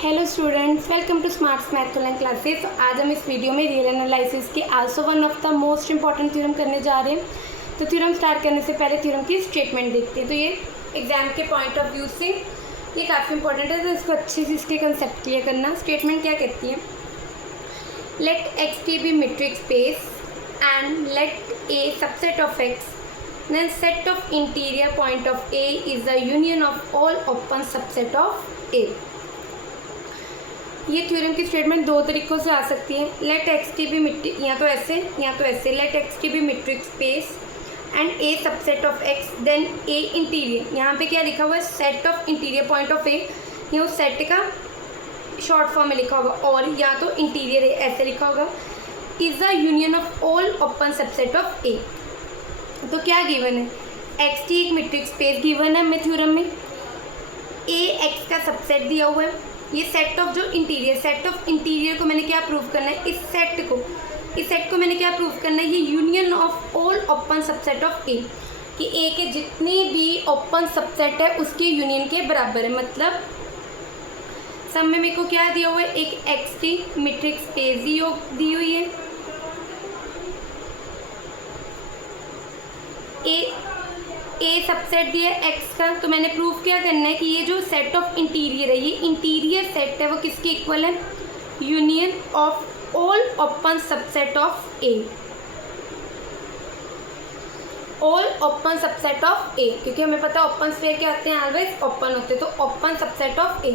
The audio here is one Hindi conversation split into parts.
Hello students, welcome to smart math online classes. आज हम इस वीडियो में रियल एनालिसिस की also one of the most important theorem करने जा रहे हैं। तो थ्योरम स्टार्ट करने से पहले थ्योरम की स्टेटमेंट देखते हैं। तो ये एग्जाम के पॉइंट ऑफ व्यू से ये काफ़ी इंपॉर्टेंट है, तो इसको अच्छे से इसके कंसेप्ट क्लियर करना। स्टेटमेंट क्या कहती है? Let x d be metric space and let a subset of x, then set of interior point of A is the union of all open subset of A। ये थ्योरम की स्टेटमेंट दो तरीक़ों से आ सकती है। लेट एक्स की भी मेट्रिक, या तो ऐसे या तो ऐसे। लेट एक्स की भी metric space and A subset of X then A interior. यहाँ पे क्या लिखा हुआ है? Set of interior point of A. ये उस सेट का शॉर्ट फॉर्म में लिखा होगा, और या तो इंटीरियर ए ऐसे लिखा होगा। Is the union of all open subset of A. तो क्या गिवन है? एक्स टी एक मेट्रिक स्पेस गिवन है हमें थ्योरम में। ए एक्स का सबसेट दिया हुआ है। ये सेट ऑफ जो इंटीरियर, सेट ऑफ इंटीरियर को मैंने क्या प्रूव करना है? इस सेट को मैंने क्या प्रूव करना है? ये union of all open subset of A, कि ए के जितने भी ओपन सबसेट है उसके यूनियन के बराबर है। मतलब सब में मेरे को क्या दिया हुआ है? एक एक्स टी मेट्रिक स्पेस दी हुई है। ए सबसेट दिया है एक्स का, तो मैंने प्रूफ क्या करना है कि ये जो सेट ऑफ इंटीरियर है, ये इंटीरियर सेट है, वो किसके इक्वल है? Union of all open subset of A. All open subset of A, क्योंकि हमें पता है ओपन स्फीयर क्या होते हैं? ऑलवेज ओपन होते हैं। तो ओपन सबसेट ऑफ ए,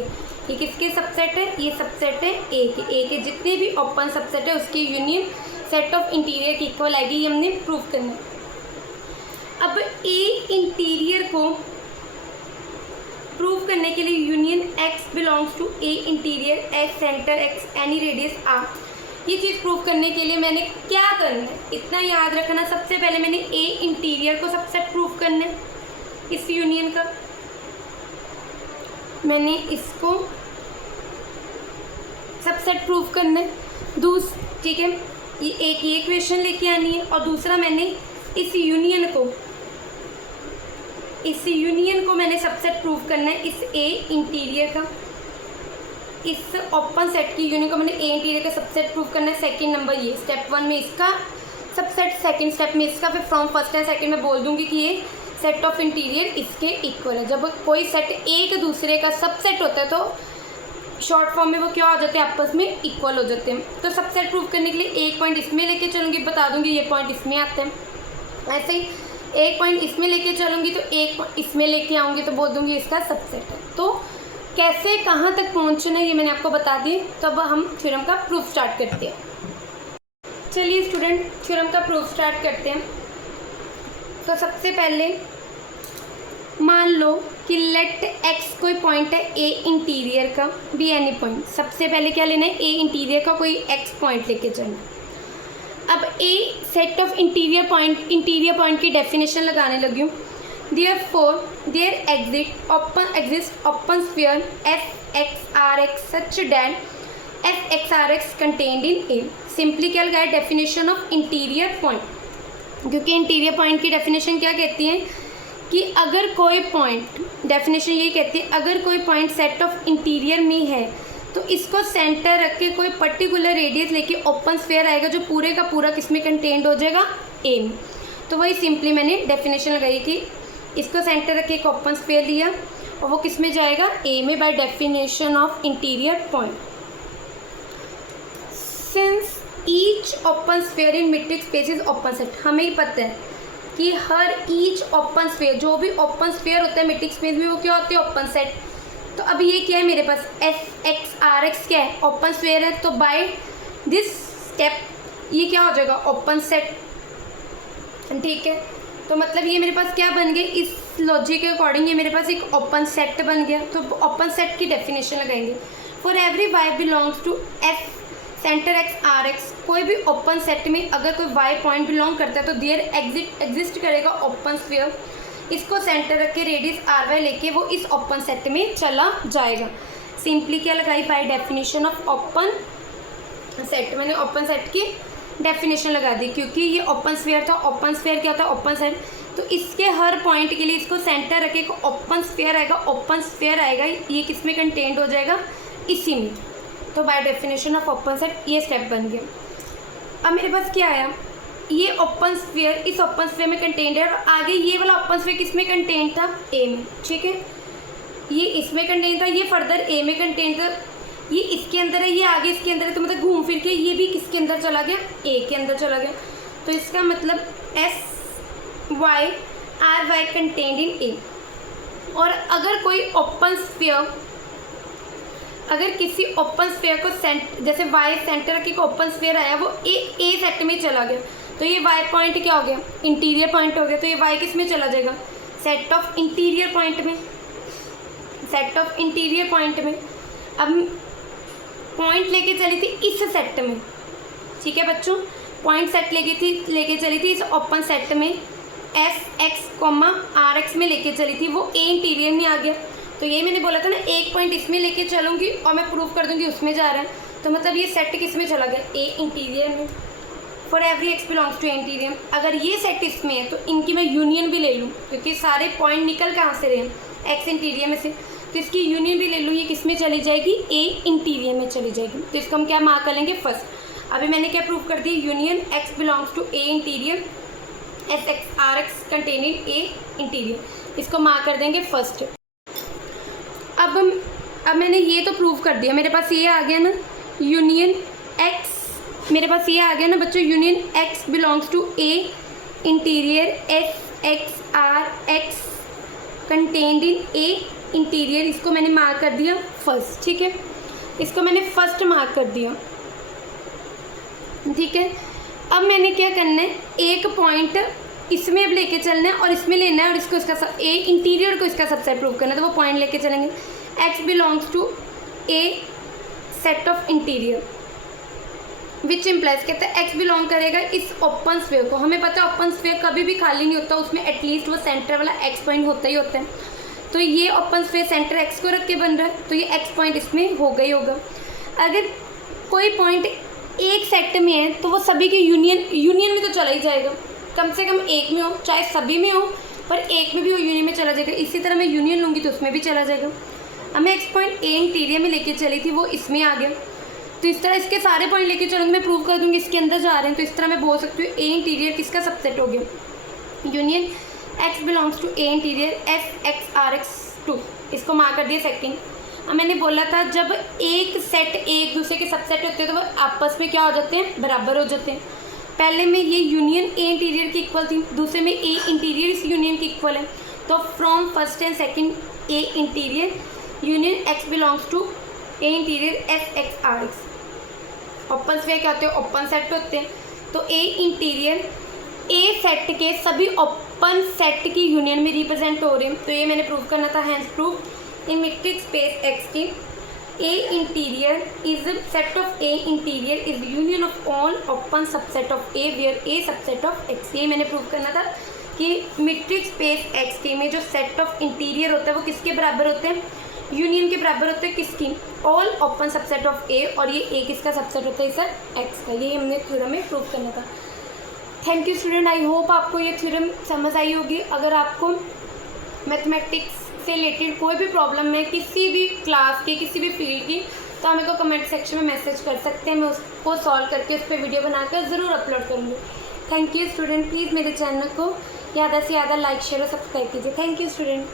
ये किसके सबसेट है? ये सबसेट है ए के। ए के जितने भी ओपन सबसेट है उसकी यूनियन सेट ऑफ इंटीरियर की इक्वल आएगी। ये हमने प्रूफ करना है। अब ए इंटीरियर को प्रूव करने के लिए union x belongs to A interior, x centre, x any radius r, ये चीज़ प्रूव करने के लिए मैंने क्या करना है? इतना याद रखना, सबसे पहले मैंने ए इंटीरियर को सबसेट प्रूव करना है इस यूनियन का। मैंने इसको सबसेट प्रूव करना है। ठीक है, ये एक ये इक्वेशन लेके आनी है, और दूसरा मैंने इस यूनियन को मैंने सबसेट प्रूव करना है इस ए इंटीरियर का। इस ओपन सेट की यूनियन को मैंने ए इंटीरियर का सबसेट प्रूव करना है। सेकंड नंबर ये स्टेप वन में इसका सबसेट, सेकंड स्टेप में इसका, फिर फ्रॉम फर्स्ट एंड सेकंड में बोल दूंगी कि ये सेट ऑफ इंटीरियर इसके इक्वल है। जब कोई सेट एक दूसरे का सबसेट होता है तो शॉर्ट फॉर्म में वो क्या हो जाते हैं? आपस में इक्वल हो जाते हैं। तो सबसेट प्रूव करने के लिए एक पॉइंट इसमें लेके चलूँगी, बता दूंगी ये पॉइंट इसमें आते हैं। ऐसे ही एक पॉइंट इसमें लेके चलूँगी तो एक इसमें लेके आऊँगी तो बोल दूँगी इसका सबसेट है। तो कैसे कहाँ तक पहुँचना है ये मैंने आपको बता दी। तो अब हम थ्योरम का प्रूफ स्टार्ट करते हैं। चलिए स्टूडेंट, थ्योरम का प्रूफ स्टार्ट करते हैं। तो सबसे पहले मान लो कि लेट एक्स कोई पॉइंट है ए इंटीरियर का, बी एनी पॉइंट। सबसे पहले क्या लेना है? ए इंटीरियर का कोई एक्स पॉइंट लेके चलना। अब a set of interior point की डेफिनेशन लगाने लगी हूँ। There exist open sphere f x r x such that f x r x contained in a. Simply क्या लगाया? डेफिनेशन ऑफ इंटीरियर पॉइंट, क्योंकि इंटीरियर पॉइंट की डेफिनेशन क्या कहती है कि अगर कोई पॉइंट, डेफिनेशन यही कहती है, अगर कोई पॉइंट सेट ऑफ इंटीरियर में है तो इसको सेंटर रख के कोई पर्टिकुलर रेडियस लेके ओपन स्फीयर आएगा जो पूरे का पूरा किसमें कंटेन्ड हो जाएगा? ए में। तो वही सिंपली मैंने डेफिनेशन लगाई कि इसको सेंटर रख के एक ओपन स्फीयर लिया और वो किस में जाएगा? ए में, by definition of interior point. Since each open sphere in metric space is open set, हमें ही पता है कि हर ईच ओपन स्फीयर, जो भी ओपन स्फीयर होता है मेट्रिक स्पेस में, वो क्या होते हैं? Open set. तो अभी ये क्या है मेरे पास? एफ एक्स आर एक्स क्या है? ओपन स्फीयर है। तो बाय दिस स्टेप ये क्या हो जाएगा? Open set. ठीक है, तो मतलब ये मेरे पास क्या बन गया? इस लॉजिक के अकॉर्डिंग ये मेरे पास एक ओपन सेट बन गया। तो ओपन सेट की डेफिनेशन लगाएंगे। For every y belongs to f centre x r x, कोई भी ओपन सेट में अगर कोई वाई पॉइंट बिलोंग करता है तो देयर एग्जिस्ट करेगा ओपन स्फीयर। इसको सेंटर रख के रेडियस आर वाई लेके वो इस ओपन सेट में चला जाएगा। सिंपली क्या लगाई? Bye definition of open set. मैंने ओपन सेट की डेफिनेशन लगा दी, क्योंकि ये ओपन स्फीयर था। ओपन स्फीयर क्या होता है? Open set. तो इसके हर पॉइंट के लिए इसको सेंटर रखे ओपन स्फीयर आएगा। ओपन स्फीयर आएगा, ये किस में कंटेंट हो जाएगा? इसी में। तो bye definition of open set ये स्टेप बन गया। अब मेरे पास क्या आया, ये ओपन स्फीयर इस ओपन स्फीयर में कंटेन्ड है, और आगे ये वाला ओपन स्फीयर किस में कंटेन्ड था, ए में। ठीक है, ये इसमें कंटेन्ड था, ये फर्दर ए में कंटेन्ड था, ये इसके अंदर है, ये आगे इसके अंदर है, तो मतलब घूम फिर के ये भी किसके अंदर चला गया, ए के अंदर चला गया। तो इसका मतलब SY RY कंटेन्ड इन ए। और अगर कोई ओपन स्फीयर, अगर किसी ओपन स्फीयर को जैसे Y सेंटर की ओपन स्फीयर आया, वो ए सेट में चला गया, तो ये Y पॉइंट क्या हो गया, इंटीरियर पॉइंट हो गया। तो ये Y किस में चला जाएगा, सेट ऑफ इंटीरियर पॉइंट में, सेट ऑफ इंटीरियर पॉइंट में। अब पॉइंट लेके चली थी इस सेट में, ठीक है बच्चों, पॉइंट सेट लेके चली थी इस ओपन सेट में, SX, RX में लेके चली थी, वो ए इंटीरियर में आ गया। तो ये मैंने बोला था ना, एक पॉइंट इसमें लेके चलूँगी और मैं प्रूव कर दूँगी उसमें जा रहा है, तो मतलब ये सेट किस में चला गया, ए इंटीरियर में। For every x belongs to interior, अगर ये सेट इसमें है तो इनकी मैं यूनियन भी ले लूँ, क्योंकि सारे पॉइंट निकल कहाँ से रहे हैं, एक्स इंटीरियर में से, तो इसकी यूनियन भी ले लूँ, ये किस में चली जाएगी, ए इंटीरियर में चली जाएगी। तो इसको हम क्या मार्क कर लेंगे, फर्स्ट। अभी मैंने क्या प्रूव कर दिया, union x belongs to A interior, SX RX containing A interior, इसको मार्क कर देंगे फर्स्ट। अब मैंने ये तो प्रूव कर दिया, मेरे पास ये आ गया ना यूनियन एक्स, मेरे पास ये आ गया ना बच्चों, union x belongs to A interior, SX RX contained in A interior, इसको मैंने मार्क कर दिया फर्स्ट। ठीक है, इसको मैंने फर्स्ट मार्क कर दिया। ठीक है, अब मैंने क्या करना है, एक पॉइंट इसमें अब लेके चलना है और इसमें लेना है, और इसको इसका ए इंटीरियर को इसका सबसेट प्रूव करना है, तो वो पॉइंट लेके चलेंगे। X belongs to a set of interior which implies, कहते हैं एक्स बिलोंग करेगा इस ओपन स्फीयर को। हमें पता है ओपन स्फीयर कभी भी खाली नहीं होता, उसमें एटलीस्ट वो सेंटर वाला एक्स पॉइंट होता ही होता है। तो ये ओपन स्फीयर सेंटर एक्स को रख के बन रहा है, तो ये एक्स पॉइंट इसमें होगा ही होगा। अगर कोई पॉइंट एक सेट में है तो वो सभी के यूनियन में तो चला ही जाएगा, कम से कम एक में हो, चाहे सभी में हो, पर एक में भी वो यूनियन में चला जाएगा। इसी तरह मैं यूनियन लूँगी तो उसमें भी चला जाएगा। अब मैं एक्स पॉइंट ए इंटीरियर में लेके चली थी, वो इसमें आ गया, तो इस तरह इसके सारे पॉइंट लेके चलूँगी, मैं प्रूव कर दूँगी इसके अंदर जा रहे हैं। तो इस तरह मैं बोल सकती हूँ ए इंटीरियर किसका सबसेट हो गया, union x belongs to A interior SX RX 2, इसको मार्क कर दिया सेकेंड। अब मैंने बोला था जब एक सेट एक दूसरे के सबसेट होते हैं तो वो आपस में क्या हो जाते हैं, बराबर हो जाते हैं। पहले में ये यूनियन ए इंटीरियर की इक्वल थी, दूसरे में ए इंटीरियर इस यूनियन की इक्वल है, तो from first and second A interior union x belongs to A interior SX RX। Open sphere क्या होते हैं, ओपन सेट होते हैं, तो ए इंटीरियर ए सेट के सभी ओपन सेट की यूनियन में रिप्रेजेंट हो रहे हैं। तो ये मैंने प्रूव करना था, hence proof in metric space X की A interior is a set of A interior is union of all open subset of A where A subset of X। ये मैंने प्रूव करना था कि मीट्रिक स्पेस X के में जो सेट ऑफ इंटीरियर होता है वो किसके बराबर होते हैं, यूनियन के बराबर होते हैं, किसकी, all open subset of A, और ये A किसका सबसेट होता है, सर X का। ये हमने थ्योरम में प्रूव करना था। Thank you student, I hope आपको ये थ्योरम समझ आई होगी। अगर आपको मैथमेटिक्स से रिलेटेड कोई भी प्रॉब्लम है किसी भी क्लास की, किसी भी फील्ड की, तो हमें को कमेंट सेक्शन में मैसेज कर सकते हैं, मैं उसको सॉल्व करके उस पर वीडियो बनाकर ज़रूर अपलोड करूँगी। थैंक यू स्टूडेंट, प्लीज़ मेरे चैनल को ज़्यादा से ज़्यादा लाइक शेयर और सब्सक्राइब कीजिए। Thank you student.